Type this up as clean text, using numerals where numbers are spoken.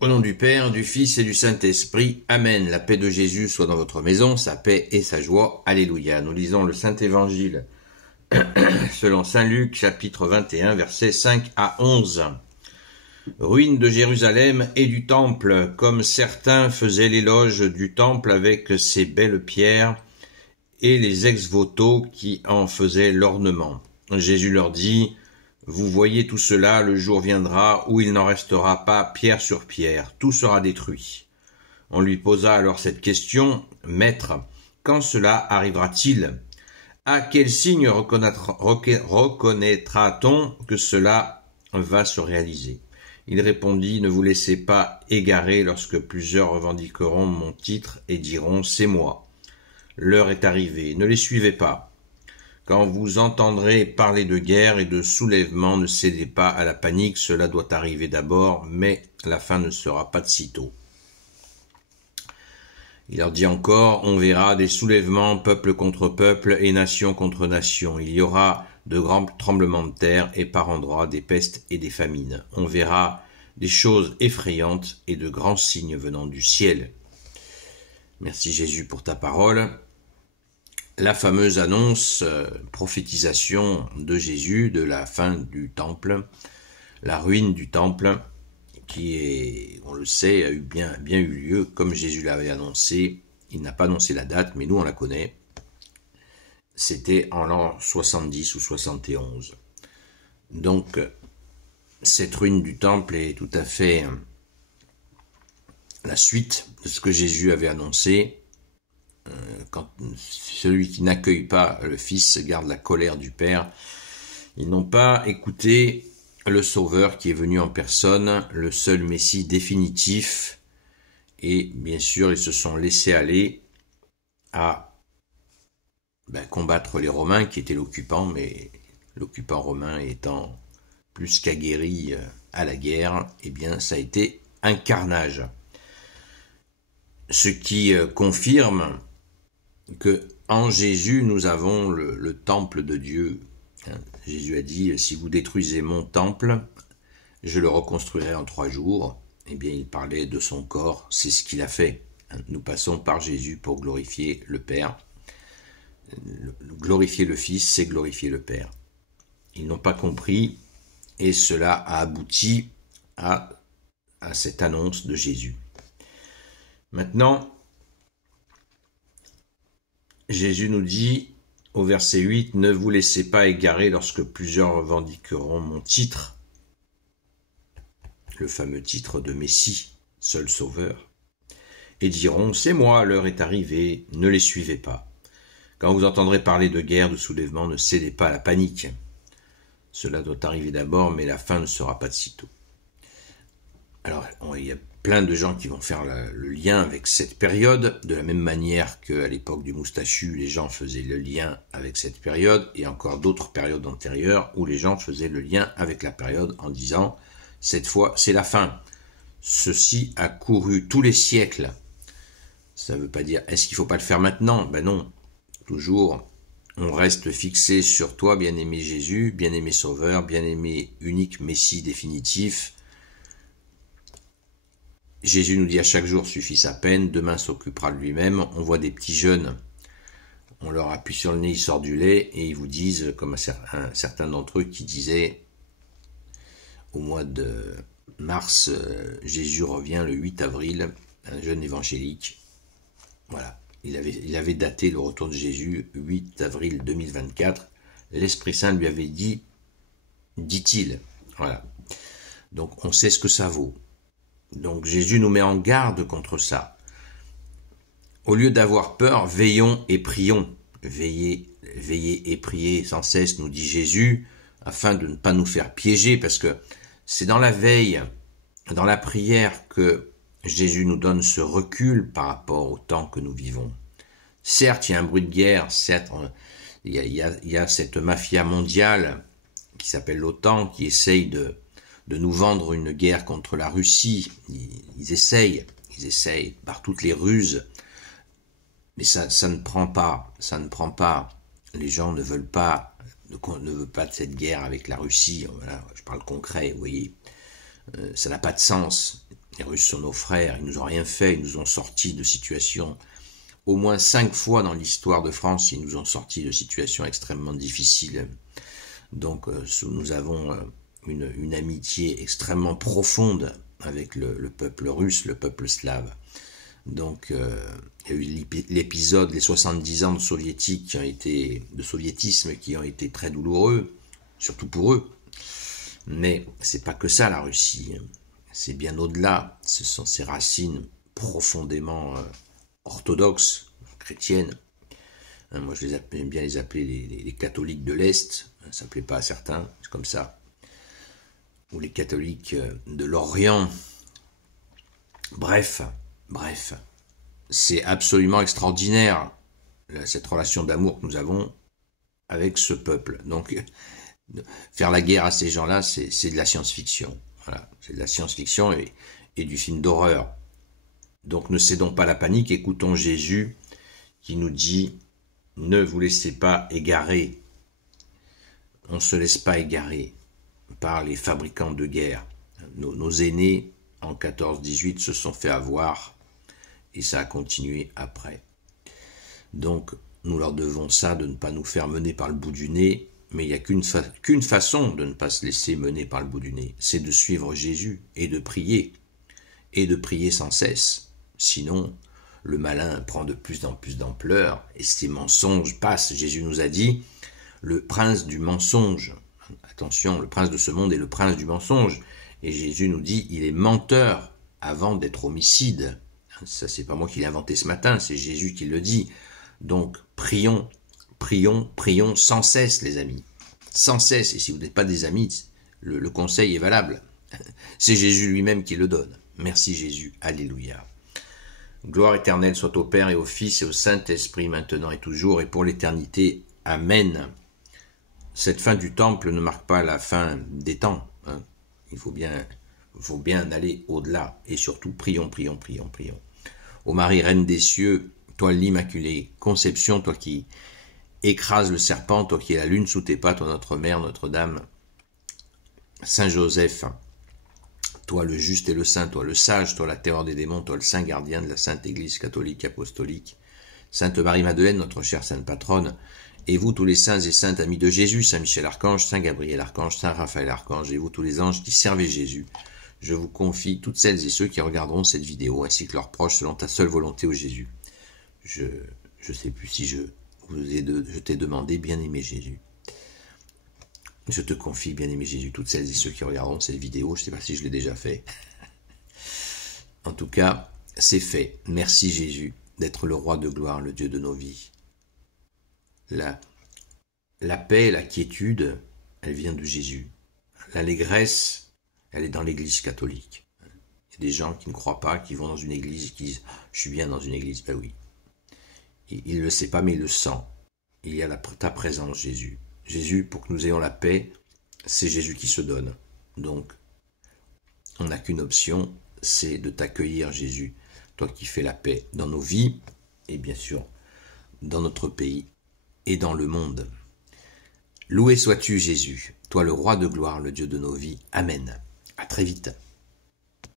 Au nom du Père, du Fils et du Saint-Esprit. Amen. La paix de Jésus soit dans votre maison, sa paix et sa joie. Alléluia. Nous lisons le Saint-Évangile selon Saint Luc, chapitre 21, versets 5 à 11. Ruine de Jérusalem et du temple, comme certains faisaient l'éloge du temple avec ses belles pierres et les ex-voto qui en faisaient l'ornement. Jésus leur dit: vous voyez tout cela, le jour viendra où il n'en restera pas pierre sur pierre, tout sera détruit. On lui posa alors cette question: Maître, quand cela arrivera-t-il? À quel signe reconnaîtra-t-on que cela va se réaliser? Il répondit: Ne vous laissez pas égarer lorsque plusieurs revendiqueront mon titre et diront: c'est moi. L'heure est arrivée, ne les suivez pas. Quand vous entendrez parler de guerre et de soulèvement, ne cédez pas à la panique, cela doit arriver d'abord, mais la fin ne sera pas de sitôt. Il leur dit encore: on verra des soulèvements, peuple contre peuple et nation contre nation. Il y aura de grands tremblements de terre et par endroits des pestes et des famines. On verra des choses effrayantes et de grands signes venant du ciel. Merci Jésus pour ta parole. La fameuse annonce, prophétisation de Jésus de la fin du temple, la ruine du temple, qui est, on le sait, a eu bien eu lieu comme Jésus l'avait annoncé. Il n'a pas annoncé la date, mais nous on la connaît. C'était en l'an 70 ou 71. Donc, cette ruine du temple est tout à fait la suite de ce que Jésus avait annoncé. Quand celui qui n'accueille pas le Fils garde la colère du Père. Ils n'ont pas écouté le Sauveur qui est venu en personne, le seul Messie définitif, et bien sûr ils se sont laissés aller à combattre les Romains qui étaient l'occupant, mais l'occupant romain étant plus qu'aguerri à la guerre, eh bien ça a été un carnage. Ce qui confirme que en Jésus, nous avons le temple de Dieu. Jésus a dit: si vous détruisez mon temple, je le reconstruirai en 3 jours. Eh bien, il parlait de son corps, c'est ce qu'il a fait. Nous passons par Jésus pour glorifier le Père. Glorifier le Fils, c'est glorifier le Père. Ils n'ont pas compris, et cela a abouti à cette annonce de Jésus. Maintenant, Jésus nous dit au verset 8, « Ne vous laissez pas égarer lorsque plusieurs revendiqueront mon titre », le fameux titre de Messie, seul sauveur, et diront « C'est moi, l'heure est arrivée, ne les suivez pas. Quand vous entendrez parler de guerre, de soulèvement, ne cédez pas à la panique. Cela doit arriver d'abord, mais la fin ne sera pas de sitôt. » Alors, il y a plein de gens qui vont faire le lien avec cette période, de la même manière qu'à l'époque du moustachu, les gens faisaient le lien avec cette période, et encore d'autres périodes antérieures où les gens faisaient le lien avec la période en disant « cette fois, c'est la fin. Ceci a couru tous les siècles. » Ça ne veut pas dire « est-ce qu'il ne faut pas le faire maintenant ?» Ben non, toujours on reste fixé sur toi, bien-aimé Jésus, bien-aimé Sauveur, bien-aimé unique Messie définitif. Jésus nous dit à chaque jour suffit sa peine, demain s'occupera de lui-même. On voit des petits jeunes, on leur appuie sur le nez, ils sortent du lait et ils vous disent, comme certains d'entre eux qui disaient au mois de mars, Jésus revient le 8 avril, un jeune évangélique. Voilà, il avait daté le retour de Jésus 8 avril 2024. L'Esprit Saint lui avait dit, dit-il. Voilà, donc on sait ce que ça vaut. Donc Jésus nous met en garde contre ça. Au lieu d'avoir peur, veillons et prions. Veillez et priez sans cesse, nous dit Jésus, afin de ne pas nous faire piéger, parce que c'est dans la veille, dans la prière que Jésus nous donne ce recul par rapport au temps que nous vivons. Certes, il y a un bruit de guerre, certes, il y a cette mafia mondiale qui s'appelle l'OTAN, qui essaye de nous vendre une guerre contre la Russie. Ils essayent par toutes les ruses, mais ça ne prend pas, Les gens ne veulent pas de cette guerre avec la Russie. Voilà, je parle concret, vous voyez. Ça n'a pas de sens. Les Russes sont nos frères, ils nous ont rien fait, ils nous ont sortis de situations, au moins 5 fois dans l'histoire de France, ils nous ont sortis de situations extrêmement difficiles. Donc nous avons une amitié extrêmement profonde avec le peuple russe, le peuple slave. Donc il y a eu l'épisode, les 70 ans de soviétisme qui ont été très douloureux, surtout pour eux. Mais c'est pas que ça la Russie, c'est bien au-delà. Ce sont ces racines profondément orthodoxes, chrétiennes. Moi j'aime bien les appeler les catholiques de l'Est, ça ne plaît pas à certains, c'est comme ça. Ou les catholiques de l'Orient. Bref, c'est absolument extraordinaire cette relation d'amour que nous avons avec ce peuple. Donc, faire la guerre à ces gens-là, c'est de la science-fiction. Voilà, c'est de la science-fiction et du film d'horreur. Donc, ne cédons pas à la panique, écoutons Jésus qui nous dit « Ne vous laissez pas égarer ». On ne se laisse pas égarer par les fabricants de guerre. Nos aînés, en 14-18, se sont fait avoir et ça a continué après. Donc, nous leur devons ça, de ne pas nous faire mener par le bout du nez, mais il n'y a qu'une façon de ne pas se laisser mener par le bout du nez, c'est de suivre Jésus et de prier sans cesse. Sinon, le malin prend de plus en plus d'ampleur et ses mensonges passent. Jésus nous a dit, le prince du mensonge, attention, le prince de ce monde est le prince du mensonge, et Jésus nous dit, il est menteur avant d'être homicide. Ça, c'est pas moi qui l'ai inventé ce matin, c'est Jésus qui le dit. Donc, prions sans cesse, les amis. Sans cesse. Et si vous n'êtes pas des amis, le conseil est valable. C'est Jésus lui-même qui le donne. Merci Jésus. Alléluia. Gloire éternelle soit au Père et au Fils et au Saint-Esprit, maintenant et toujours, et pour l'éternité. Amen. Cette fin du temple ne marque pas la fin des temps. Hein. Il faut bien aller au-delà. Et surtout, prions. Ô Marie, Reine des cieux, toi l'Immaculée Conception, toi qui écrases le serpent, toi qui es la lune sous tes pas, toi notre Mère, Notre-Dame, Saint Joseph, toi le juste et le saint, toi le sage, toi la terreur des démons, toi le saint gardien de la Sainte Église catholique apostolique, Sainte Marie-Madeleine, notre chère Sainte Patronne, et vous tous les saints et saintes amis de Jésus, Saint Michel Archange, Saint Gabriel Archange, Saint Raphaël Archange, et vous tous les anges qui servez Jésus, je vous confie toutes celles et ceux qui regarderont cette vidéo, ainsi que leurs proches, selon ta seule volonté, ô Jésus. Je sais plus si je t'ai demandé, bien-aimé Jésus. Je te confie, bien-aimé Jésus, toutes celles et ceux qui regarderont cette vidéo, je ne sais pas si je l'ai déjà fait. En tout cas, c'est fait. Merci Jésus d'être le roi de gloire, le Dieu de nos vies. La paix, la quiétude, elle vient de Jésus. L'allégresse, elle est dans l'église catholique. Il y a des gens qui ne croient pas, qui vont dans une église, qui disent « je suis bien dans une église ». Ben oui. Il ne le sait pas, mais il le sent. Il y a ta présence, Jésus. Jésus, pour que nous ayons la paix, c'est Jésus qui se donne. Donc, on n'a qu'une option, c'est de t'accueillir, Jésus. Toi qui fais la paix dans nos vies, et bien sûr, dans notre pays et dans le monde. Loué sois-tu, Jésus, toi le roi de gloire, le Dieu de nos vies. Amen. À très vite.